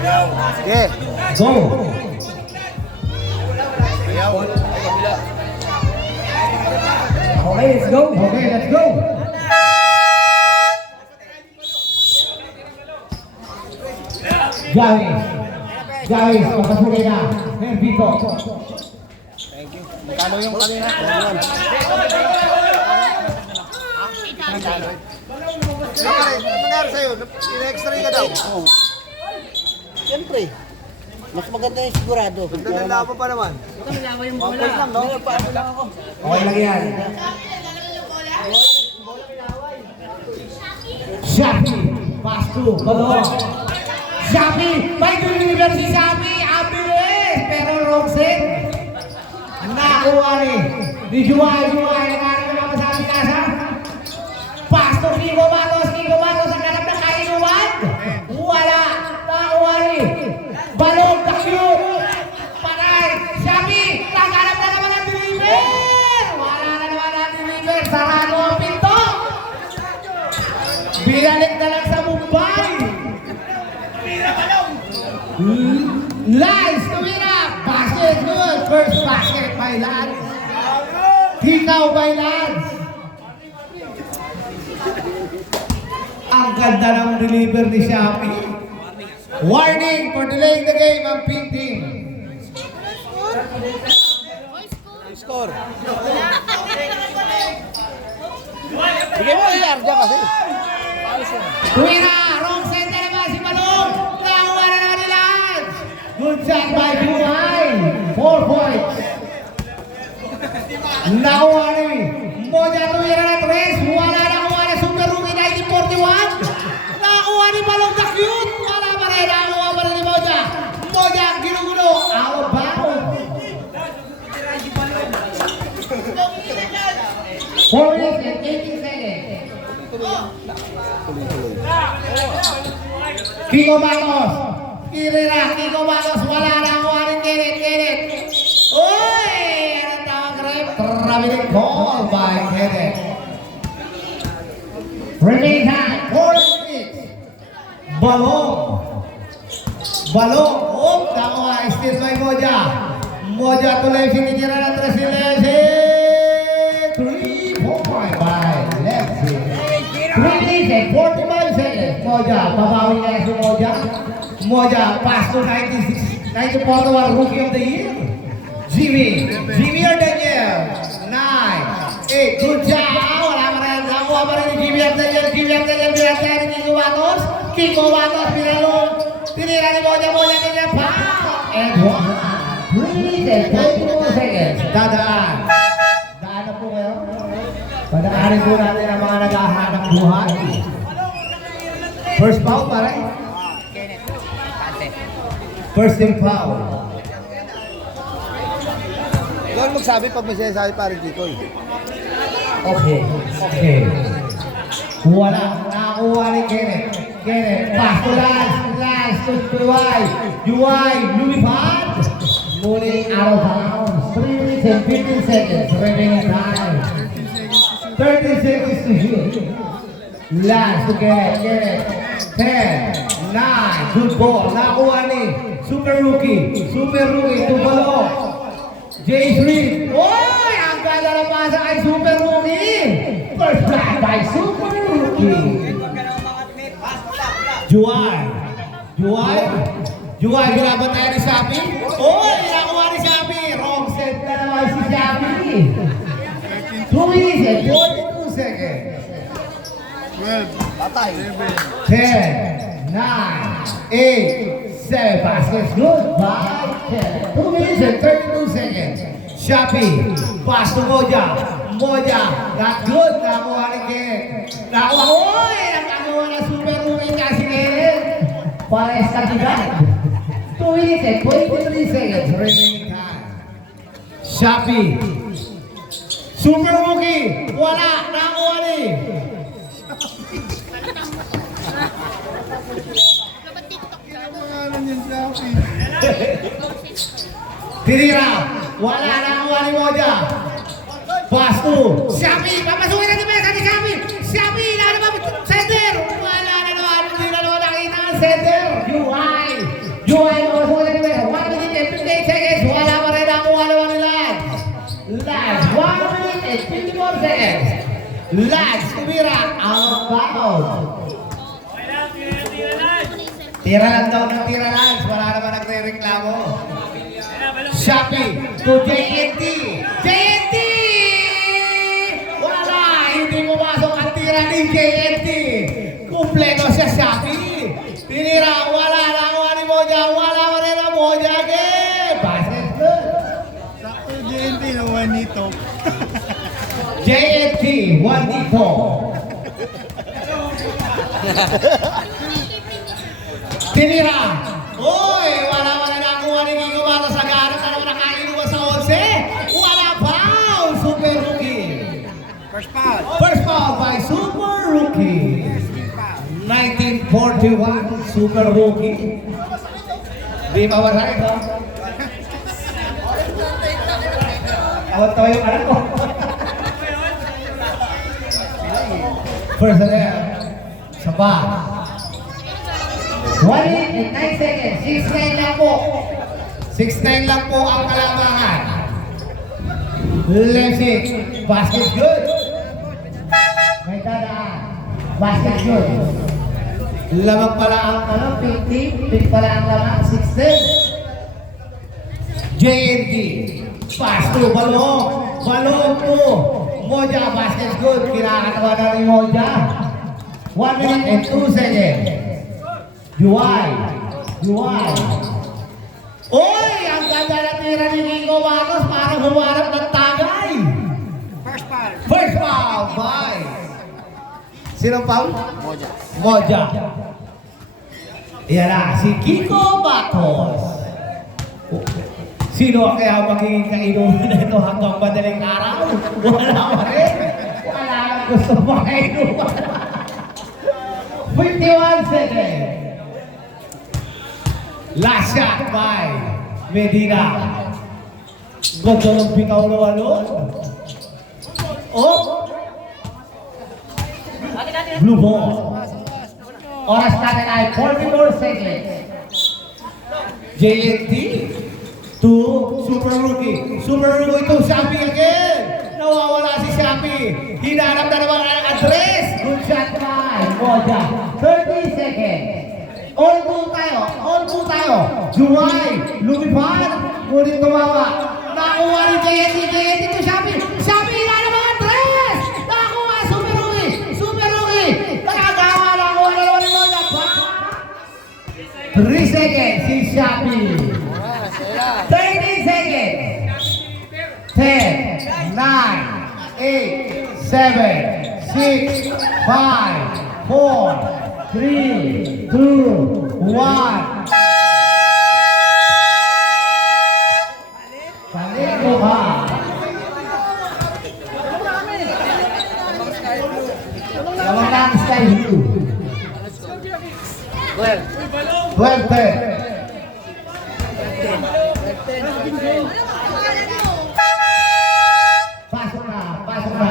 Okay. Go. Okay, let's go. Okay, let's go. Guys, papasukin na. Vito. Thank you. Magkano yung kanina? Nangyari sa'yo? In-extra ka daw? Oo. Siyempre, mas maganda yung sigurado. Naglalaba pa naman. Nalawa yung bola. One lang, no? Paano lang ako? Okay lang yan. Shopee, pass to, balon. Shopee, may deliver si Shopee, abilis, pero wrong set. Nakuha rin. Di Juway, nakarin naman sa ating kasa. Pass to Kiko Matos, ang ganap na kainuwan. Wala, nakuha rin. Balon, kakiyot. Patay, Shopee, naganap na naman ang deliver. Wala na naman ang deliver, sarado ang pinto. Binalik na lang sa Mumbai. Lance, tumira. Basket, good. First basket by Lance. Hikaw by Lance. Ang ganda ng deliver ni Shopee. Warning for delaying the game ang pink team. Score. Bigay mo yung yarda kasi. Tumira. Wrong center naman si Balong. Nakuha na naman ni Lance. Good shot by Juway. 4 points. Nakuha ni Moja tumira na 3. Wala nakuha na Super Rookie 1941. Nakuha ni Balong the cute. Wala pa rin. Nakuha pa rin ni Moja. Moja ginugulo. Out of bounds. 4 minutes and 18 seconds. Kiko Matos. Kiko Matos. Wala na kuha rin. Kenneth. Uy! Anong tawag rin? Tramiting call by Kenneth. Remaining time. 4 minutes. Balong. Oh, nakuha. Still by Moja. Moja tuloy sinitira na 3 si Leslie. 3 point by Leslie. 3 minutes and 45 seconds. Moja, babawi na si Moja. Moja, pass to 94 Rookie of the Year. Jimmy or Daniel? 9, 8, good job. Wala pa rin. Nakuha pa rin ni Jimmy or Daniel. Binatay ni Kiko Matos. Pinalong. Tinira ni Moja. Tinira pa. And 1, 3 and 22 seconds. Dadaan na po kayo. Padaanin po natin ang mga naghahanap buhay. First foul pare. First team foul. Ikaw ang magsabi pag may sinasabi pa rin dito. Okay. Wala. Nakakuha ni Kenneth. Pass to Lance to Juway. Lumipad. Ngunit out of bounds. 3 minutes and 15 seconds. Remaining time. 30 seconds to shoot. Lance to Kenneth. 10, 9. Good ball. Nakakuha ni Super Rookie to Balong. James Reed. Oy! Ang ganda na pasa kay Super Rookie. First back by Super Rookie. Juway, ginaban tayo ni Shopee. Oy! Nakuha ni Shopee. Wrong set na naman si Shopee. 2 minutes and 42 seconds. 10, 9, 8, 7. Baskets good by 10. 2 minutes and 32 seconds. Shopee. Pass to Moja. Not good. Nakuha ni Ken. Oy! Nakakuha na Super Rookie kasi Ken. Pares ka agad. 2 minutes and 23 seconds. Remaining time. Shopee. Super Rookie. Wala. Nakuha ni. Tinira. Wala na ang wali Moja. Pass to Shopee. Papasukin na depensa ni Shopee. Lalo ba? Center. Wala na naman. Hindi na naman nakita ang center. UI. Juan, also ulit nila. 1 minute and 58 seconds. Wala pa rin ang wala ni Lads. Lads, 1 minute and 54 seconds. Lads, tumira ang baon. Tira lang daw ng tira Lads. Wala naman nagre-reklamo. Shopee to JNT. JNT! Wala! Hindi pumasok ang tira ni JNT. Kumpleto siya Shopee. Tinira, wala na ako ni Moja. Wala pa rin ang Moja. Basket good. Sakto JNT na one nito. JNT, 1 dito. Tinira. Uy, wala na nakuha ni Kiko Bata sa gano'n. Ano nakainuwa sa 11? Wala foul. Super Rookie. First foul. First foul by Super Rookie. 1941 Super Rookie. Di mawala ito. Awat tayo yung anak ko. First na yan. Saba. 1 minute and 9 seconds. 6-9 lang po. 6-9 lang po ang kalamangan. Left six. Basket good. May dadaan. Basket good. Lamang pala ang 50. Pick pala ang lamang 16. JNT. Pass to Balong. Balong to Moja. Basket good. Kinakatawa na ni Moja. 1 minute and 2 seconds. Juway. Uy! Ang ganda na tira ni Kiko Batos para humarap ng tagay. First foul by Sinong foul? Moja. Yan na, si Kiko Batos. Sino ang kaya magiging kainuman na ito hanggang madaling araw? Wala pa rin. Wala nang gusto makainuman. 51 seconds. Last shot by Medina. Ganda ng bitaw na walon. Oh! Blue ball. Oras natin ay 44 seconds. JNT to Super Rookie. Super Rookie to Shopee again. Nawawala si Shopee. Hinanap na naman ang address. Good shot by Moja. 30 seconds. All two tayo. Juway, lumipad, ngunit tumawa. Nakuha ni JNT to Shopee. Shopee, hinanap ang address. Nakuha, Super Rookie. Nakagawa na ako na naman ni Moja. 3 seconds, si Shopee. 30 seconds. 10, 9, 8, 7, 6, 5, 4, 3, 2, 1. Balik mo ka. Gawin na ang style blue. 12. Pasok na.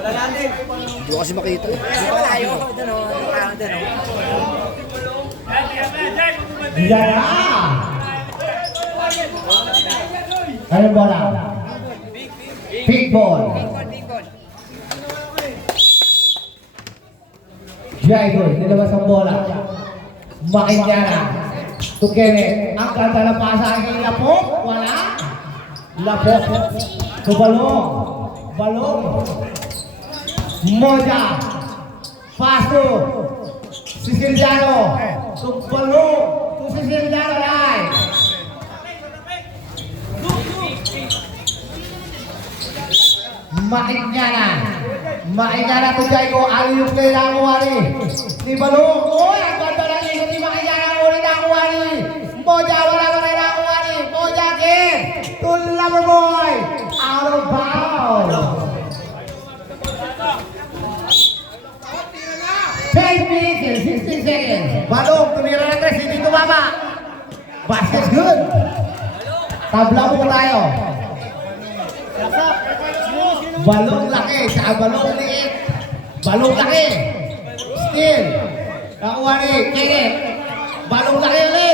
Hindi ko kasi makita. Malayo. Yan na! Anong bola? Big ball. Jaigol, nilabas ang bola. Makinyana. To Kenneth. Ang ganda na pasa kay Lapok. Wala. Lapok. To Balong. Moja. Pasto. Siciliano. To Balong. To Siciliano. Right. Makinyana to Jaigo. Aliyong kay Nakuwari. Ni Balong. Uy, ang ganda lang ikot ni Makinyana. Ulit Nakuwari. Moja, wala pa rin Nakuwari. Moja again. To Loverboy. Out of bounds. 10 minutes and 16 seconds. Balong, tumira na 3. Hindi tumama. Basket's good. Tabla po tayo. Balong laki. Sa balong liit. Balong laki. Still. Nakuha ni Kenneth. Balong laki ulit.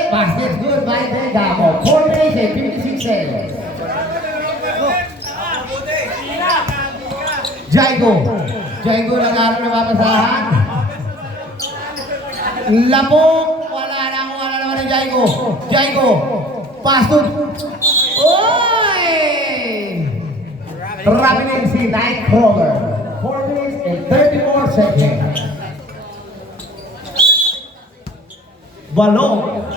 Degamo. 4 minutes and 56 seconds. Jaigo. Jaigo nag-aaral na mapasahan. Labok. Wala naman ni Jaigo. Jaigo. Pastor. Oy! Rabbit si Nightcrawler. 4 minutes and 34 seconds. Balong.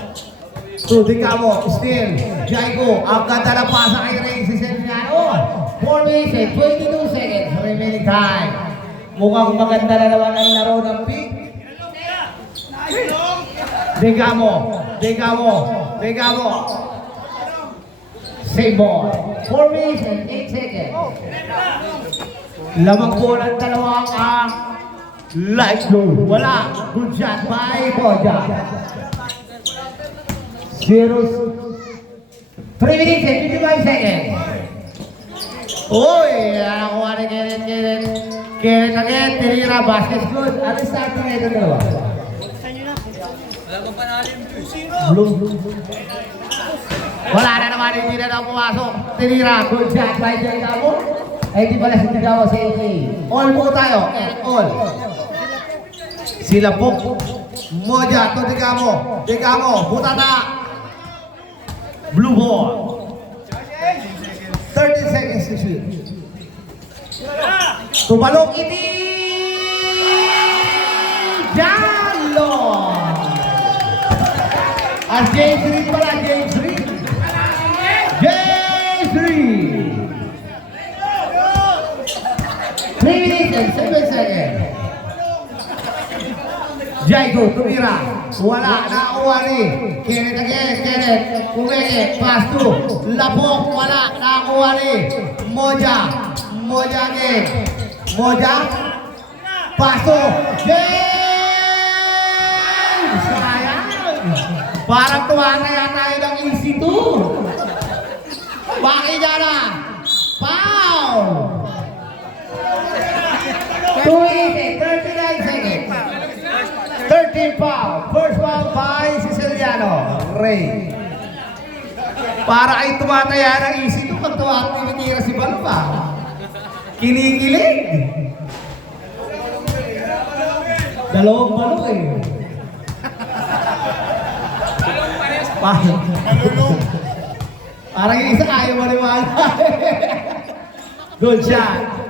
Degamo. Still. Jaigo. Ang ganda na pasa kay Ray si Sergiano. 4 minutes and 22 seconds. Remaining time. Mukhang maganda na naman ang laro ng pick. Degamo. Save ball. 4 minutes and 8 seconds. Lamang po ng dalawang light blue. Wala. Good shot by Boja. 3 minutes and 55 seconds. Uy, nakuha ni Kenneth. Kenneth again, tinira, basket good. Ano start na ito dalawa? Blue. Wala na naman, hindi na daw pumasok. Tinira, good shot by Degamo. Ay, di pala si Degamo sa AK. All po tayo, all. Sila po. Moja to Degamo. Degamo, butata. Blue ball. 30 seconds to shoot. Tumalong ini. Jalo. As James Reed pala, James Reed. James Reed. 3 minutes and 7 seconds. Jaigo, tumira. Wala, nakuha ni. Kenneth again, Kenneth. Kumeke, pass to. Lapok, wala, nakuha ni. Moja. Moja again. Moja. Pass to. James! Sayang. Parang tumahan na yata tayo ng EC2. Bakit dyan na? Foul! 2 minutes, 39 seconds. 13 foul. First foul by Siciliano. Ray. Para ay tumataya ng EC2 pag tinitira si Balo pa. Kinikilig. Dalawang Balo eh. Parang yung isa ayaw maniwala. Good shot.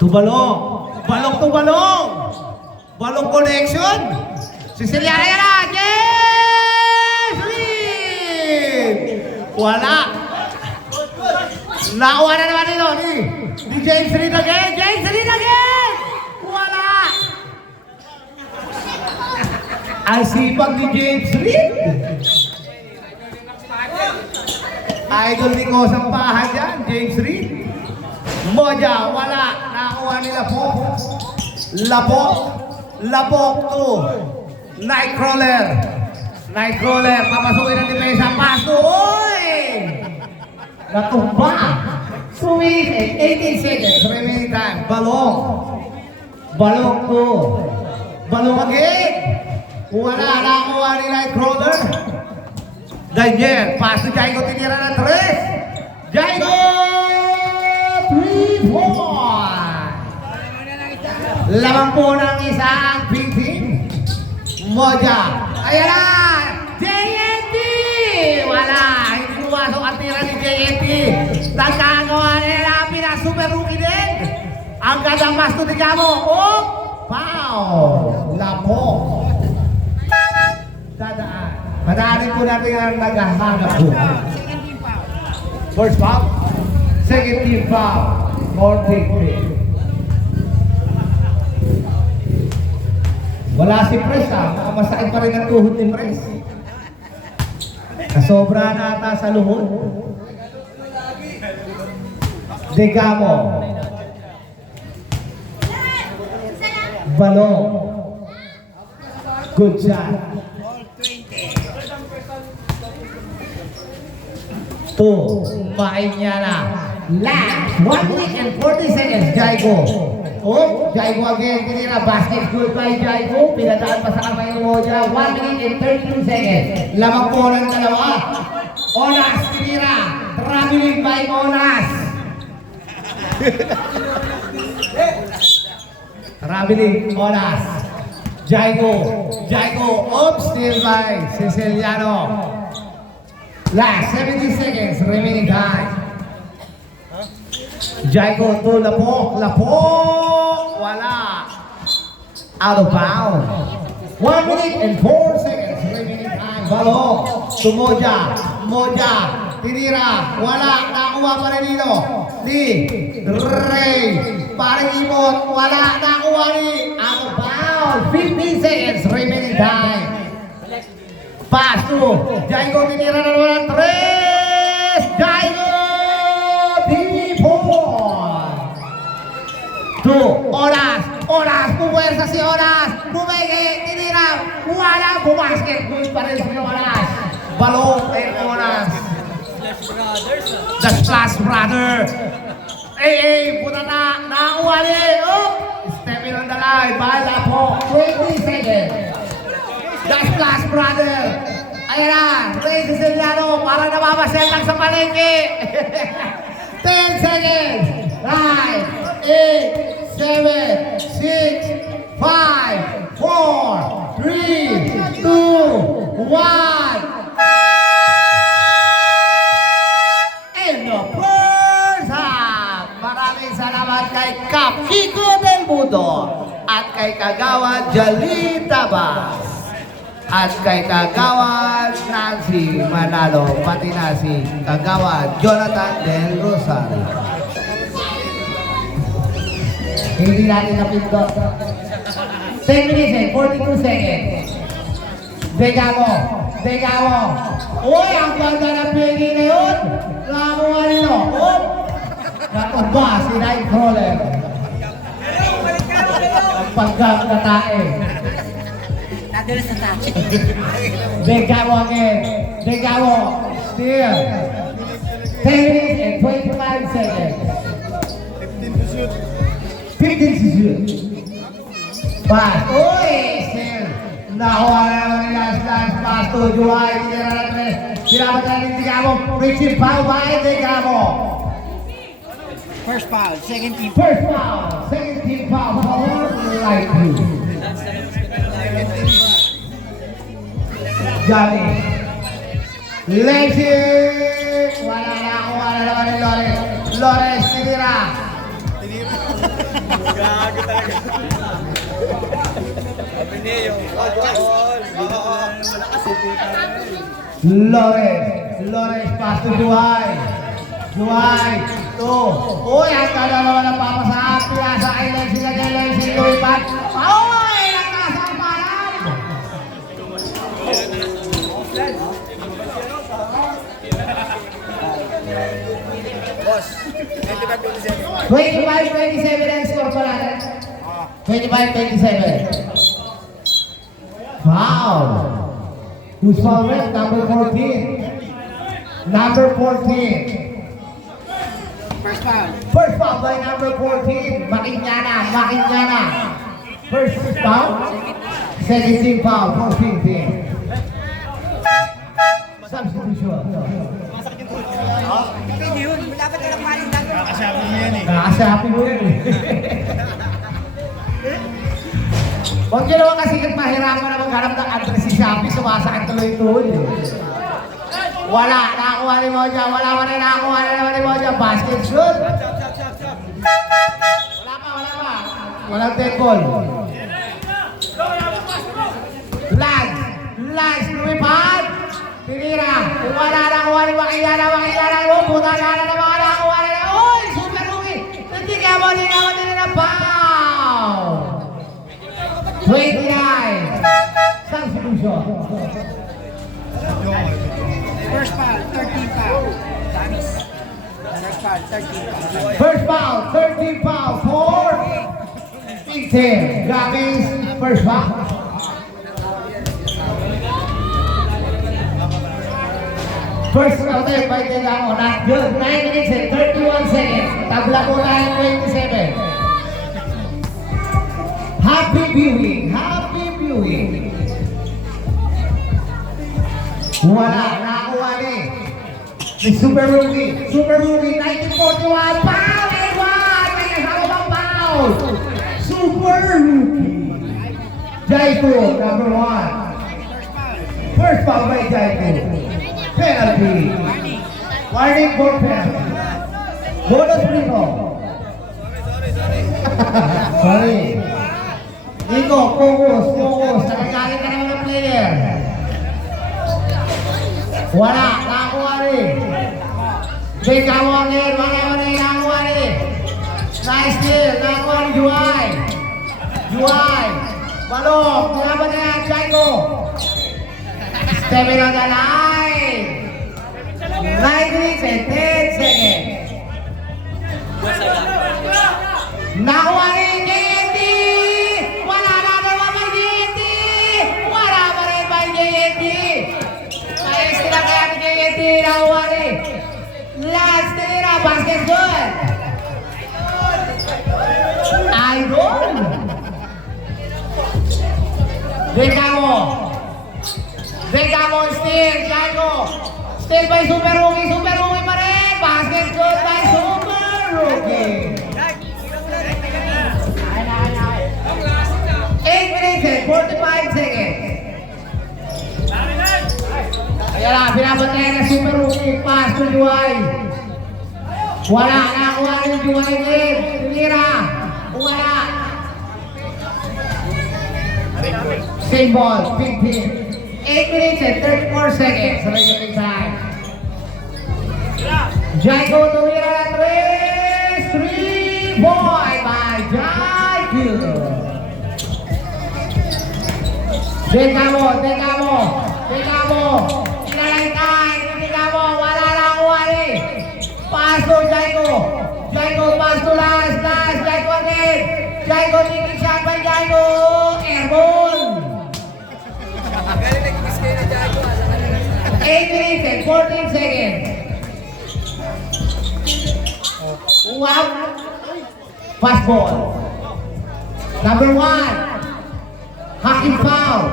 Tubalong. Balong to balong. Balong connection. Siciliano yan na. Yes! Win! Wala. Nakuha na naman nito ni James Reed again. James Reed again! Wala. Ang sipag ni James Reed. Idol ni Kosang Pahan yan, James Reed. Moja, wala. Nakuha nila po. Lapok. Lapok to Nightcrawler. Nightcrawler, papasukin ang depensa. Paso, oy! Natumba. 2 minutes and 18 seconds. Remaining time. Balong. Balong to. Balong again. Wala. Nakuha ni Nightcrawler. Daniel, pass to Jaigo, tinira na 3. Jaigo! 3 point! Lamang po ng isang ping-ping. Moja. Ayan na! JNT! Wala! Hindi pumasok ang tira ni JNT. Nagkagawa nila pinaka-super rookie din. Ang gandang pass to Degamo. Oh! Foul! Lapo. Dadaan. Madaanin po natin ang naghahanap po. First foul. Second team foul. More big pick. Wala si Pres ha. Masakit pa rin ang tuhod ni Pres. Kasobra na ata sa luhod. Degamo. Balong. Good shot. 2. Main niya na. Last. 1 minute and 40 seconds. Jaigo. Oh, Jaigo again. Tinira. Basket good by Jaigo. Pinadaan pa sa kamay ni Moja. 1 minute and 32 seconds. Lamang po ng dalawa. Onas, tinira. Traveling by Onas. Traveling, Onas. Jaigo. Oops, still by Siciliano. Last 70 seconds remaining time. Jaigo to Lapok. Wala. Out of bounds. 1 minute and 4 seconds remaining time. Balong to Moja. Tinira. Wala. Nakuha pa rin dito. Ray. Parang imot. Wala. Nakuha ni. Out of bounds. 15 seconds remaining time. Pass to Jaigo. Tinira na naman ang 3. Jaigo. Two, Oras, puwersa si Oras, bumeke, tinira, wala, bumasket, good pa rin si Oras. Balong kay Oras. The Splash Brother. Puta na, nakuha niya, step in on the line, bala po, 20 seconds. The Splash Brother. Ayan na, Ray Siciliano, parang namamasyal lang sa palengke. 10 seconds. 9, 8, 7, 6, 5, 4, 3, 2, 1. And the first half. Maraming salamat kay Kap Kiko Del Mundo at kay Kagawad Jalita Bas at kay Kagawad Nancy Manalo, pati na si Kagawad Jonathan Del Rosario. Hindi natin napindot. 10 minutes and 42 seconds. Degamo. Uy, ang ganda ng pegi na yun. Nakakuha nyo. Nakumba si Nightcrawler. Ang pagkakatae. Nadulas na tayo. Degamo again. Still. 10 minutes and 25 seconds. 15 to shoot. Pass. Uy! Still. Nakuha na naman yung last pass to Juhay. Tinira na 3. Sinabat na rin Degamo. Reaching foul by Degamo. First foul, second team. Second team foul for right two. Johnny. Lexie. Wala naman ni Lores. Tinira. Gago talaga. Sabi niya yung Lores pass to Juhay. Uy, ang kada naman ang papasahan. Piyasa kay Lexie lumipat. Uy, nagtaas ang parang. Boss, 25-27 ang score pa natin. 25-27. Foul. Who's foul with? Number 14. First foul by number 14. Makinyana. First foul. Second team foul. 14 team. Substitution. Hindi yun, dapat ka lang maling lang. Nakasyapi mo yan eh. Huwag nyo naman kasi mahirapan na maghanap ng address si Shopee, sumasakit tuloy-tuloy eh. Wala, nakakuha ni Moja. Wala naman ni Moja. Basket shoot. Wala pa. Walang take ball. Lance, lumipad. Tinira. Kung wala nakuha ni Makiyana. Puta na mga nakuha nila. Uy, super rookie. Hindi na foul. 29. Substitution. First foul, 13 foul. Tamis. First foul, 13 foul for Big Ten. Gabby's first foul. First outside by Degamo, not good. 9 minutes and 31 seconds. Tabla po na 27. Happy viewing! Happy viewing! Wala, nakakuha ni. Ni Super Rookie. Super Rookie, 1941. Foul! And one! May kasama bang foul? Super Rookie. Jaiko, number 1. First foul by Jaiko. Penalty. Warning for penalty. Bonus free throw. Sorry. Nico, focus. Nakagaling ka naman ng player. Wala, nakakuha rin. Bigyan mo rin, wala nakakuha rin. Nice steal, nakakuha rin Juway. Balok, kulaban na yan, Jaiko. Stepping on the line. 9 minutes and 10 seconds. Nakuha rin JNT! Wala na naman by JNT! Wala pa rin by JNT! Ayos sila kaya ni JNT, nakuha rin. Last tira, basket good! Idol! Dekamo, steal, Jaiko! Steal by Super Rookie pa rin! Basket good by Super Rookie! 8 minutes and 45 seconds. Ayan na, pinapatay na Super Rookie. Pass to Juway. Wala, nakakuha rin Juway din. Tinira. Wala. Same ball, ping. 8 minutes and 34 seconds. Remaining time. Jaiko tumira na 3 boy by Jaiko. Dekamo. Inalaitay. Dekamo. Wala na kuha rin. Pass to Jaiko. Pass to last. Jaiko again. Jaiko, taking shot by Jaiko. Airborne. 8 minutes and 14 seconds. Wow. Pass ball. Number 1. Hacking foul.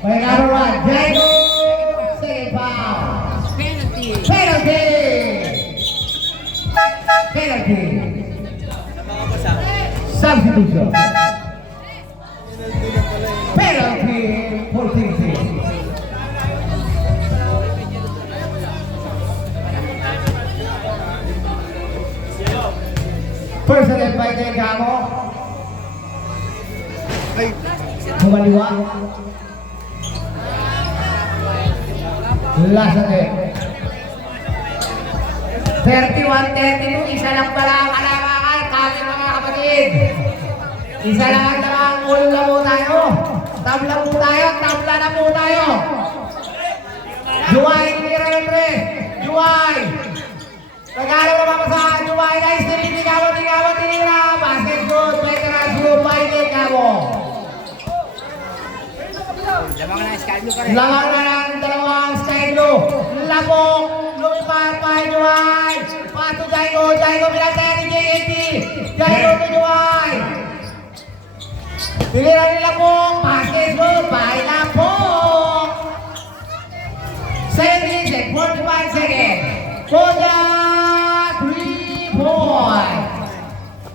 By number 1. Jaiko. Second foul. Penalty. Substitution. Penalty for Tingting. First attempt by Dekamo. Kumaliwa. Last attempt. 31-32, isa lang pala ang kalamangan, kami mga kapatid. Isa lang ang tamang ulo na po tayo. Tabla na po tayo. Juway, tinira ng 3. Juway. Nagalaw na pa sa Juway. Nice, tinira. Basket good, veteran group, by Dekamo. Lamang na ng dalawang sky blue. Labok. Lumipat pa Juway. Pato Jaiko pinagtaya ni JNT. Jaiko to Juway. Tinira ni Labok. Basket good by Labok. 7 minutes and 45 seconds. Koja 3 point.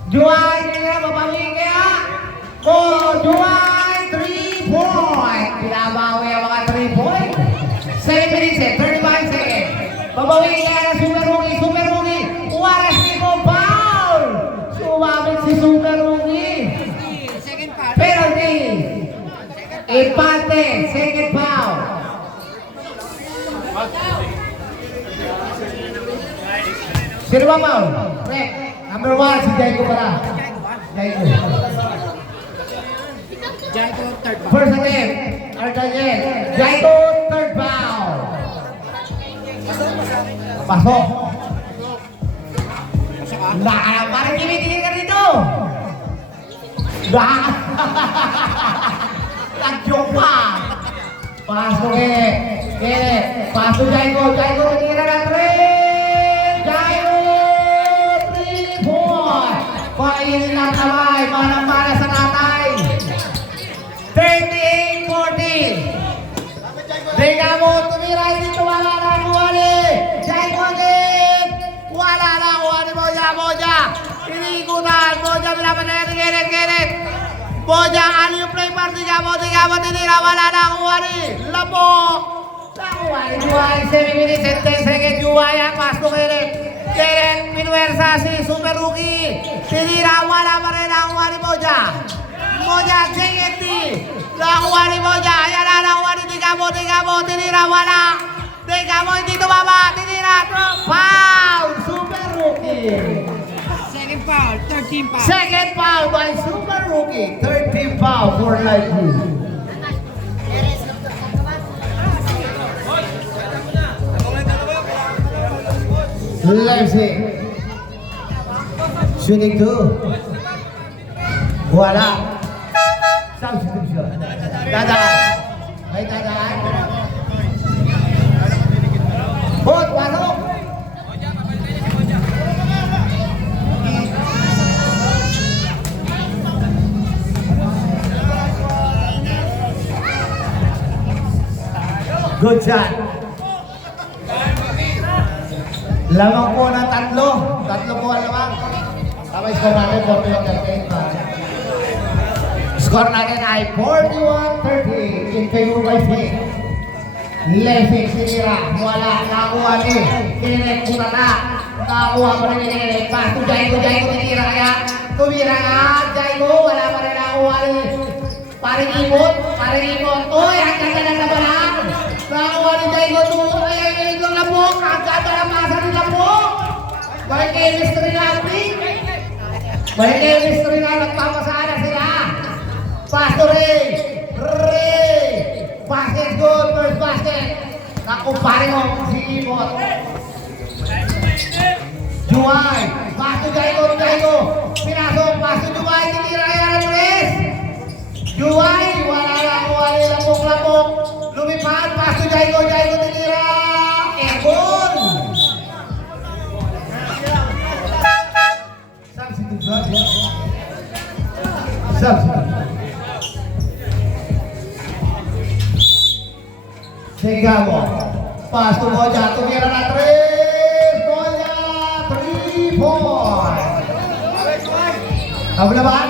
Juway tinira mapaming kaya. Juway 3 point. Pinabawi ang mga 3 point. 7 minutes and 35 seconds. Babawi kaya na Super Rookie. Uwaras Nico, foul! Sumabit si Super Rookie. Penalty. Empate, second foul. Sino ba foul? Rep. Number 1, si Jaiko pala. Jaiko, third foul. First attempt. Arcangel. Jaiko, third foul. Pasok. Parang kinitingin ka dito. Nag-joke pa. Pasok Pasok Jaiko. Tinira na 3. Jaiko, 3 point. Painin lang kamay. Manang-mana sa tatay. kabila pa na natin, Kenneth. Moja, ano yung play par? Digamo, tinira, wala na ang Uwari. Labo. Juway, 7 minutes and 10 seconds. Juway, ang pass to Kenneth. Kenneth, pinuwersa si Super Rookie. Tinira, wala pa rin ang Uwari Moja. Moja, JNT. Nakuha ni Moja. Ayan na, nakuha ni Digamo, tinira, wala. Digamo, hindi tumama. Tinira, foul. Super Rookie. Second foul, 13 foul. Second foul by Super Rookie. 13 foul for Light Blue. Leipzig. Shooting two. Wala. Substitution. Dadaan. May dadaan. Bot, pasok. Good shot. Lamang po ng tatlo. Tatlo po ang lamang. Tama yung score natin, 41-38. Score natin ay 41-30 in favor by Faith. Leipzig, sinira. Wala. Nakakuha ni Kenneth Punata. Nakakuha pa rin ni Kenneth. Pass to Jaigo. Tinira kaya. Tumira nga. Jaigo. Wala pa rin nakakuha ni Paring Ipot. Uy, ang ganda ng labanan. Nakakuha ni Jaigo. Ay, yung labok. Ang ganda ng masa ni labok. May chemistry natin. May chemistry na nagpapasana sila. Pass to Ray. Basket good. First basket. Nakumpare mo si Ipot. Juway. Pass to Jaigo. Pinasok. Pass to Juway. Tinira yan ang Luis. Juway. Wala lapok. Lumipad. Pass to Jaigo. Tinira. Ebon. Substitution. Digamo. Pass to Moja. Tumira na 3. Moja. 3 point. Abla ba?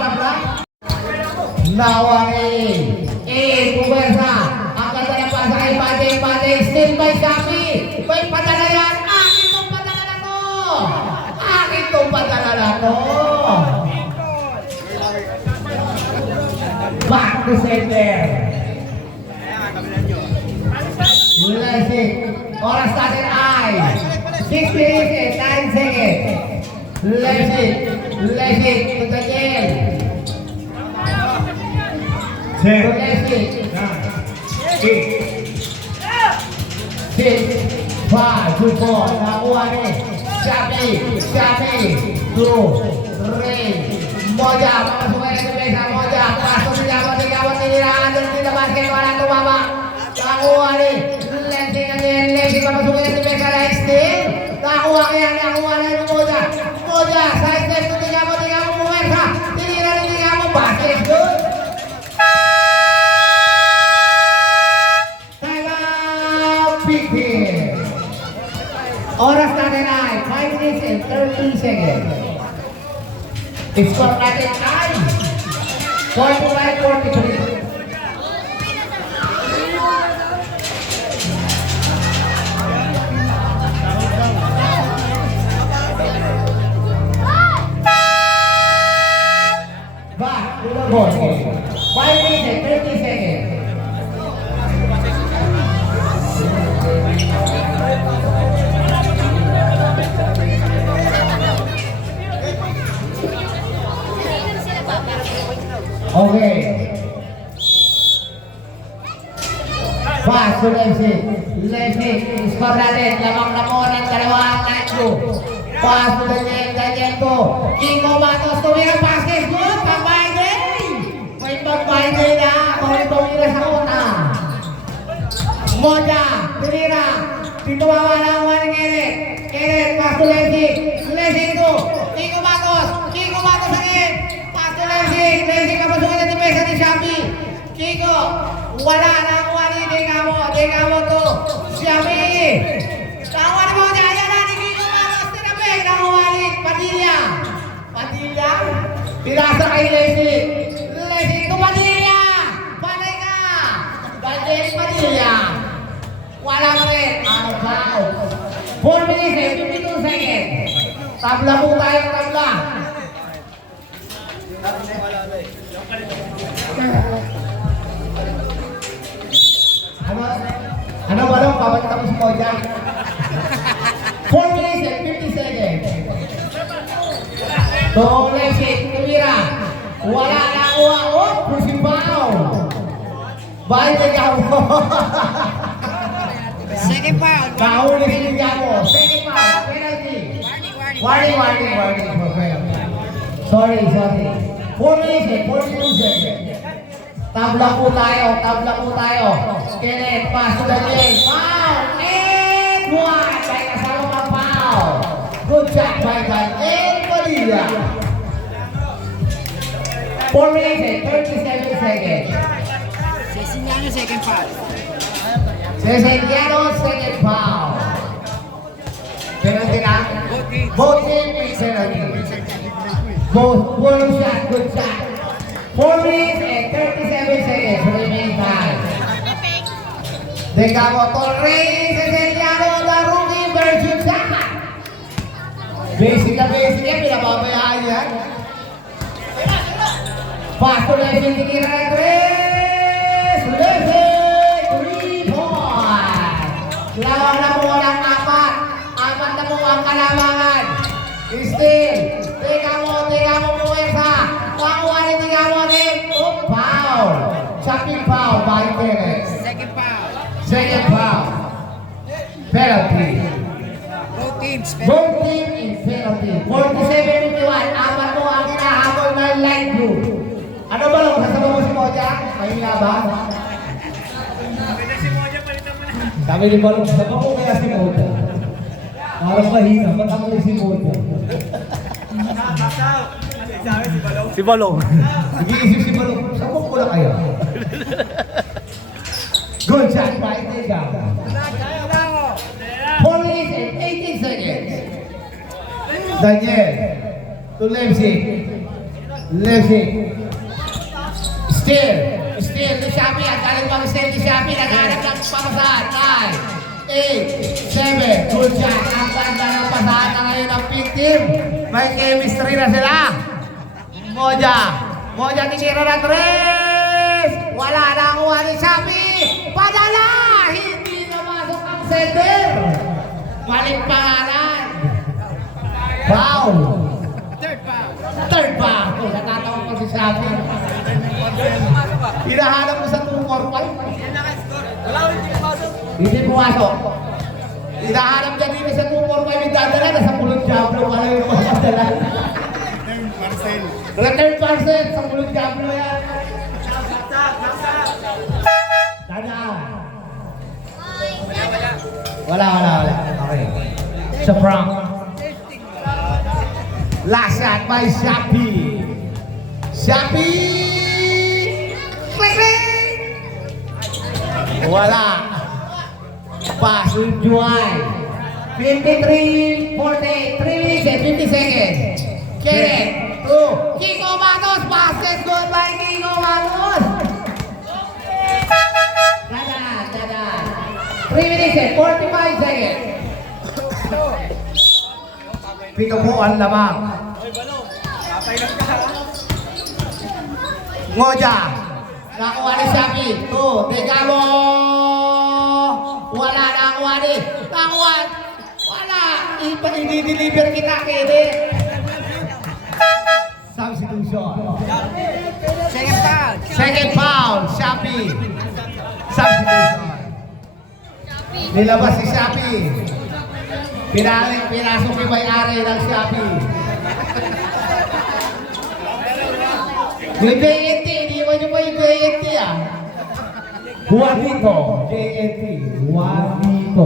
Nawari. Puwersa. Ang ganda ng pasa kay Pate. Still by Sapi. May padala yan. Akin itong padala na to. Back to center. Leipzig. Oras natin ay 6 minutes and 9 seconds. Leipzig. Tutagil. Leipzig. 6, 5, 4. Nakuha ni Shapi. 2, 3. Moja. Papasukan ng pesa. Moja. Pasok si Digamo. Tiniraan. Doon sa basket. Wala tumama. Nakuha ni Leipzig. Papasukan ng pesa. Still. Nakuha na yung Moja. Side step to Digamo. Puwersa. Tinira ni Digamo. Basket. Good. Oras natin ay 5 minutes and 30 seconds. Score natin ay 45-43. Back to the ball game. 5 minutes and 30 seconds. Okay. Pass to Leipzig. Score natin. Lamang na mo ng dalawang Nacho. Pass to Daniel to. Kingo Matos. Tumira basket. Good. Pag-buy day. May pag-buy day na. Kung tumira sa una. Moja. Tumira. Pituwawa na ang one Kenneth. Pass to Leipzig to. Kingo Matos again. Leipzig kapasukan ng depensa ni Shapi. Kiko, wala na ang wali. Digamo to. Shapi. Nakuha ni Moja. Ayan na ni Kiko Matos. Tinapik. Nakuha ni Padilla. Pinasa kay Leslie. Leslie to Padilla! Panay ka! Daniel Padilla. Wala ka rin. Ano ba? 4 minutes and 52 seconds. Tabla po tayo, tabla. Ano ba lang? Papatapos mo dyan. 4 minutes and 50 seconds. Tong Leslie, tumira. Wala na kuha. Oh, pushing foul. Bakit ikaw mo? Second foul. Kahuli sinigyan mo. Second foul. Penalty. Warning. Sorry. 4 minutes and 42 seconds. Tabla po tayo. Kenneth, pass to the lane. Foul! And one! May kasama pa foul. Good shot by Daniel Padilla. 4 minutes and 37 seconds. Ceciliano, second foul. Cesariano, second foul. Penalty na? Both team is penalty. Both shot, good shot. 4 minutes and 37 seconds remaining time. Degamo Torres, Cesariano, the rookie version shot. Basic yan, pinababayaan yan. Pass to Leslie, tinira na Tres. Leslie, 3 points. Lawang na po walang apat. Apat na po ang kalamangan. Still, tingnan mo puwersa. Panguwari, tingnan mo din. Oh, foul. Chopping foul by Perez. Second foul. Second foul. Penalty. Both teams. Both team in penalty. 47-51. Apat mo ang hinahabol ng light blue. Ano ba lang? Kasama mo si Moja? Mahina ba? Sabi ni Balong, sama mo kaya si Moja? Parang mahina. Ba't ako si Moja? Si Balong. Nag-iisip si Balong. Sama ko lang kayo. Good shot by Tega. 4 minutes and 18 seconds. Daniel to Leipzig. Still ni Shapi. Ang galing pang still ni Shapi. Naghanap ng papasahan. 9, 8, 7. Good shot. Ang ganda ng pasahan na ngayon ng pink team. May chemistry na sila. Moja tinira na Tres. Wala na ang uwa ni Shapi. Padala! Hindi na masok ang center. Maling pangalan. Foul. Third foul. Natatawag ko si Shapi. Hinahanap mo sa 2-4-5. Hindi pumasok. Hinahanap niya dito sa 2-4-5 yung dadala. Nasa pulong Diablo. Ano yung dadala? Return parcel. Sa pulong Diablo yan. Dadaan. Wala. Okay. Sa Frank. Last shot by Shapi. Click! Wala. Pass with Juan. 53-40. 3 minutes and 50 seconds. Kenneth. Kiko Matos. Basket goal by Kiko Matos. Dadan. 3 minutes and 45 seconds. Pito po ang lamang. Moja. Nakuha ni Shapi. Degamo. Wala na nakuha ni. Wala. Hindi-deliver kita, Kenneth. Substitution. Second foul. Shapi. Substitution. Nilabas si Shapi. Pinasok ni may-ari ng Shapi. Yung JNT, hindi mo nyo pa yung JNT ah. Juanito. JNT. Juanito.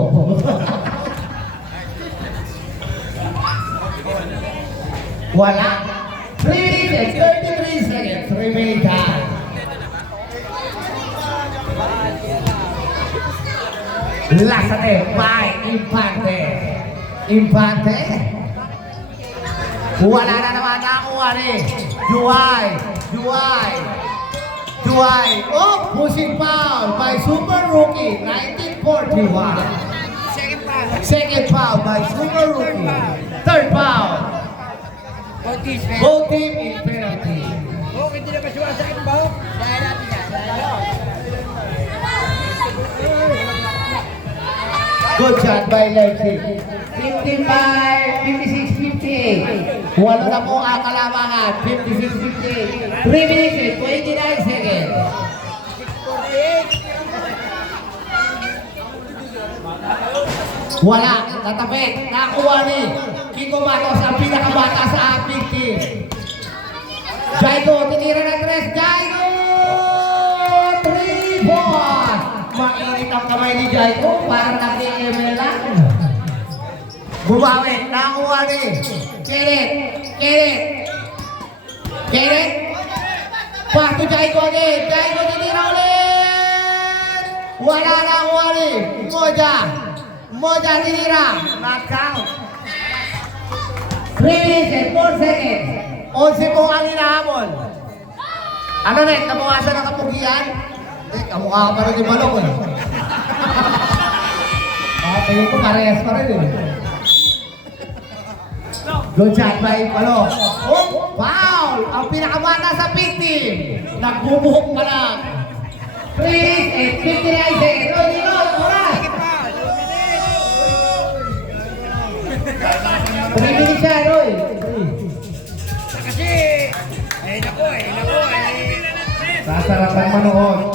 Wala. 3 minutes and 33 seconds. Remaining time. Last attempt by Infante. Wala na naman nakuha ni Juway. Oh, pushing foul by Super Rookie, 1941. Second foul. Second foul by Super Rookie. Third foul. Both teams, man. Both team in penalty. Oh, hindi na ba siya sa akin ba? Dahil natin yan. Good shot by Leipzig. 56-58. Wala na po ang kalamangan. 56-58. 3 minutes and 29 seconds. Wala. Natapit. Nakuha ni Kiko Matos ang pinakabata sa ating team. Jaigo, tinira ng 3. Jaigo! 3 points! Mainit ang kamay ni Jaigo. Parang nag-ML lang. Bumawi. Nakuha ni Keret. Pass to Jaigo again. Jaigo tinira ulit. Wala na kuha ni Moja tinira. Not count. 3 minutes and 4 seconds. 11 po ang hinahamon. Ano net? Nabawasan ang kapugian? Kamukha ka pa rin yung balok eh. Tingin ko parehas pa rin eh. Good shot by Balok. Oh, foul! Ang pinakamata sa pit team. Nagbubuhok pa lang. 3 minutes and 59 seconds. Oras! 3 minutes siya, Roy. Kasi, nako. Sasarap ang manood.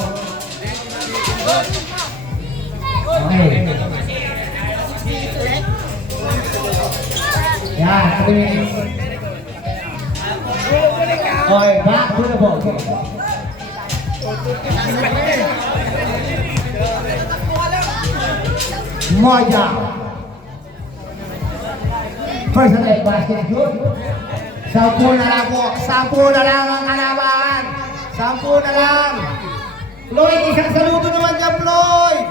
Okay. Yan, 3 minutes. Okay, back to the ball. Moja. First attack basket, good. 10 na lang po. 10 na lang ang kalaban. 10 na lang. Floyd, isang saludo naman dyan, Floyd.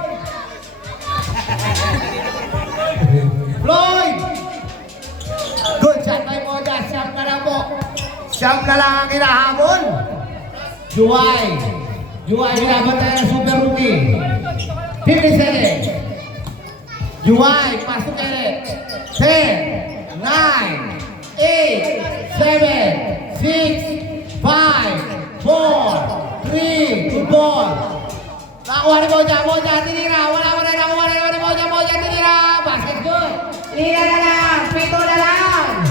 Floyd. Good shot by Moja. 10 na lang po. 10 na lang ang hinahamon. Juway binabantay ng Super Rookie. 50 seconds. Juway, pasok kayo. 10, 9, 8, 7, 6, 5, 4, 3, good ball. Nakuha ni Moja, tinira. Wala mo na nakuha ni Moja, tinira. Basket good. Tira na lang, 7 na lang.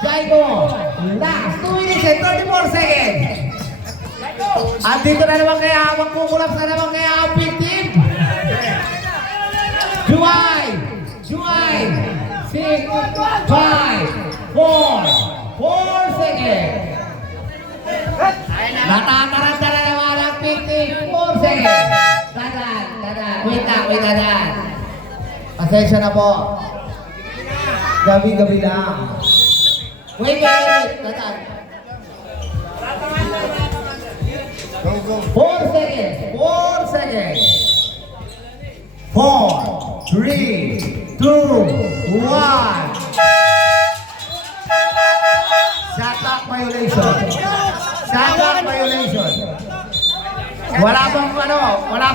Jaigo, last 2 minutes and 34 seconds. At dito na naman kaya, magkukulap na naman kaya ang big team. Juway, 6, 5, 4 seconds. Natataranta na naman ang 54 seconds. Dadan. Wait na. Pasensya na po. Gabi lang. Wait. Dadan. 4 seconds. 4, 3, 2, 1. Shot clock violation. Wala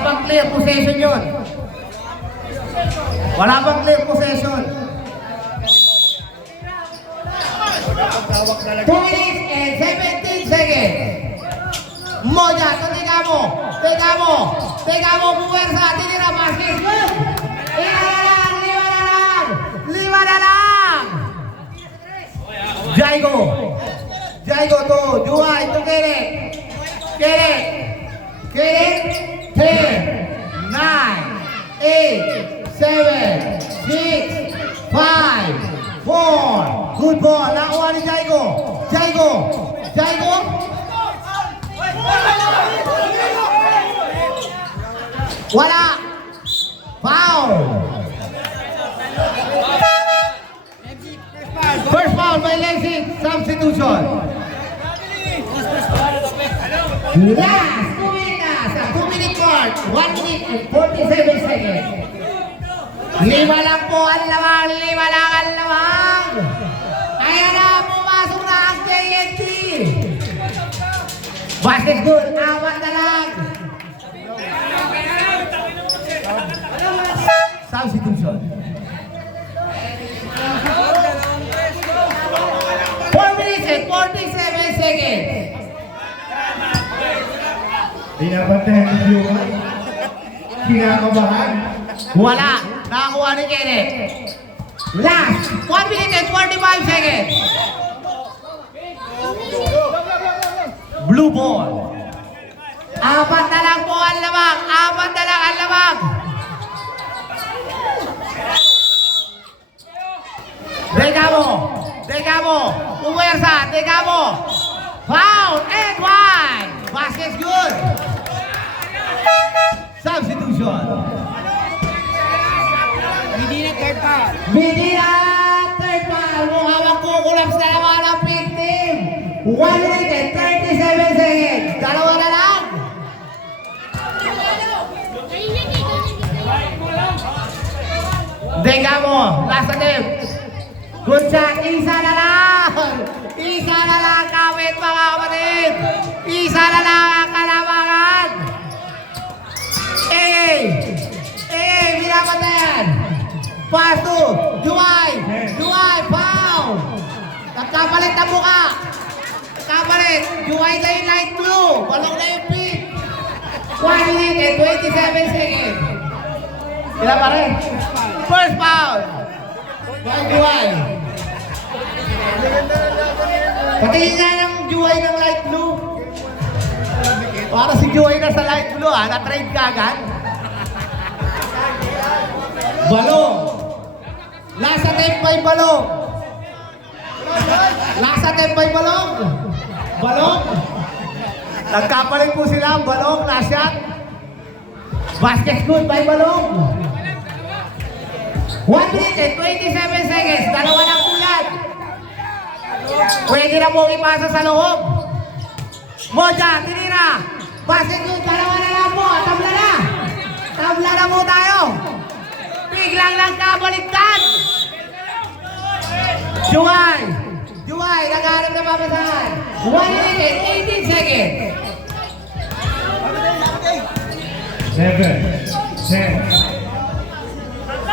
bang clear possession yun. Wala bang clear possession. 2 minutes and 17 seconds. Moja, teka mo, buwersa, tinira, basket, good! 5 na lang! Jaigo to, Juway to Keret, 10, 9, 8, 7, 6, 5, 4, good ball, nakuha ni Jaigo, wala, foul. First foul by Leipzig, substitution. Last 2 minutes, 2-minute mark, 1 minute and 47 seconds. 5 lang po ang lamang. Ayan na, pumasok na Basket good. Apat na lang. Substitution. 4 minutes and 47 seconds. Binabantayan ni Juwan. Kinakabahan. Wala. Nakakuha ni Kenneth. Last. 1 minute and 45 seconds. Blue ball. Apat na lang po ang lamang. Apat na lang ang lamang. Degamo. Puwersa. Degamo. Foul and one. Basket's good. Substitution. Medina third foul. Medina, third foul. Mukhang magkukulaps na naman ang pink team. 1 minute and 37 seconds. Dalawa na lang. Degamo, last attempt. Good shot. Isa na lang. Isa na lang, kapit mga kapatid. Isa na lang ang kalamangan. Binapatayan. Pass to Juway, foul. Nagkapalit na buka. Nagkapalit. Juway na yung light blue. Balong na yung pink. 1 minute and 27 seconds. Ilan pa rin? First foul. Juway. Patingin nga ng Juway ng light blue. Para si Juway na sa light blue na-trade ka agad. Balong. Last attempt by Balong. Balong. Nagkapalit po sila. Balong, last shot. Basket good by Balong. 1 minute and 27 seconds. Dalawa ng kulat. Pwede na po ipasa sa loob. Moja, tinira. Basket good. Dalawa na lang po. Tabla na. Tabla na po tayo. Biglang lang kabaliktad. Juway, nagharap na papasahan. 1 minute and 18 seconds. 7, 10,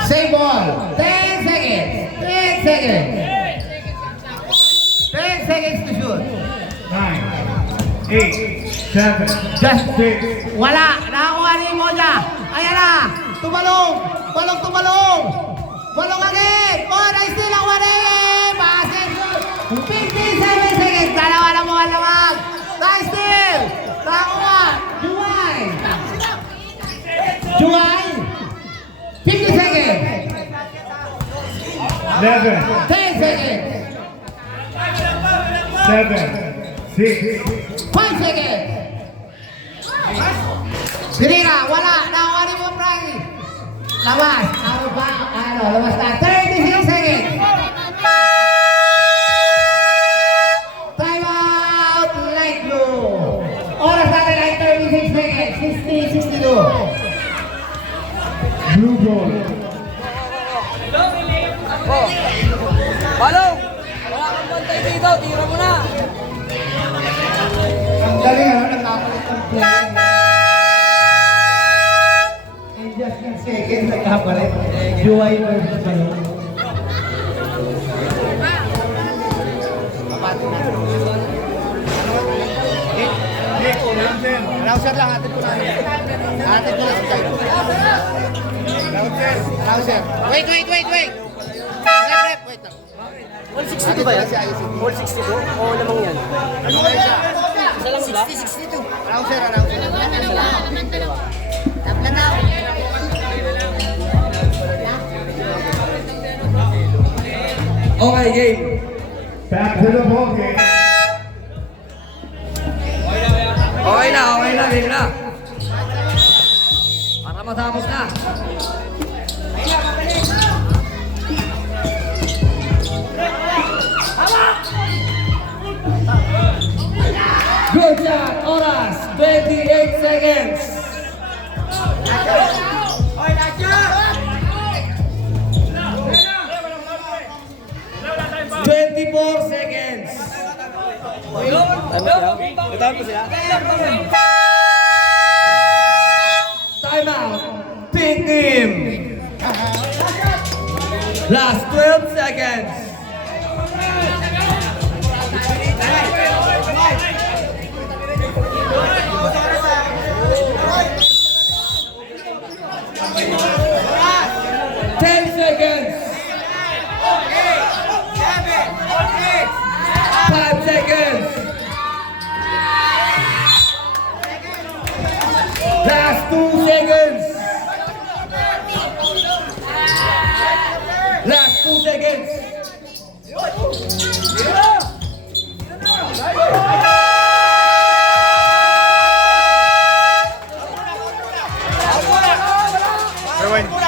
Same ball. 10 seconds. 10 seconds. 10 seconds to shoot. 9, 8, 7, Just 6, wala. Nakakuha ni Moja. Ayan na. Tumalong. Balong agad. Oh, nice steal ang 1 Basket shoot. 57 seconds. Dalawa na mo ang lamang. Nice steal. Nakakuha. Juway. 50 seconds. 11, 10 seconds. 7, 6, 5 seconds. Sinira, wala. Nakakuha ni mo, Frankie. Labas. Labas na. 36 seconds. Time out. Light blue. Oras natin ay 36 seconds. 60-62. blue ball. Balong! Wala kang bantay dito, tira mo na! Ang galing nagkapalit ng play. In just a second, nagkapalit. Juway versus Balong. Announcer lang, atin ko lang. Announcer. Wait. Rep. Wait lang. 162 ba yan? 162? Oo namang yan. Ano kayo siya? Isa lang ba? 60-62. Announcer. Okay, game. Back to the ball game. Okay na, game na. Para matapos na. Good job, oras, 28 seconds. 24 seconds. Ito po sila. Time out. Pink team. Last 12 seconds. Ten seconds. 5 seconds. Last 2 seconds. Last 2 seconds. Rewind.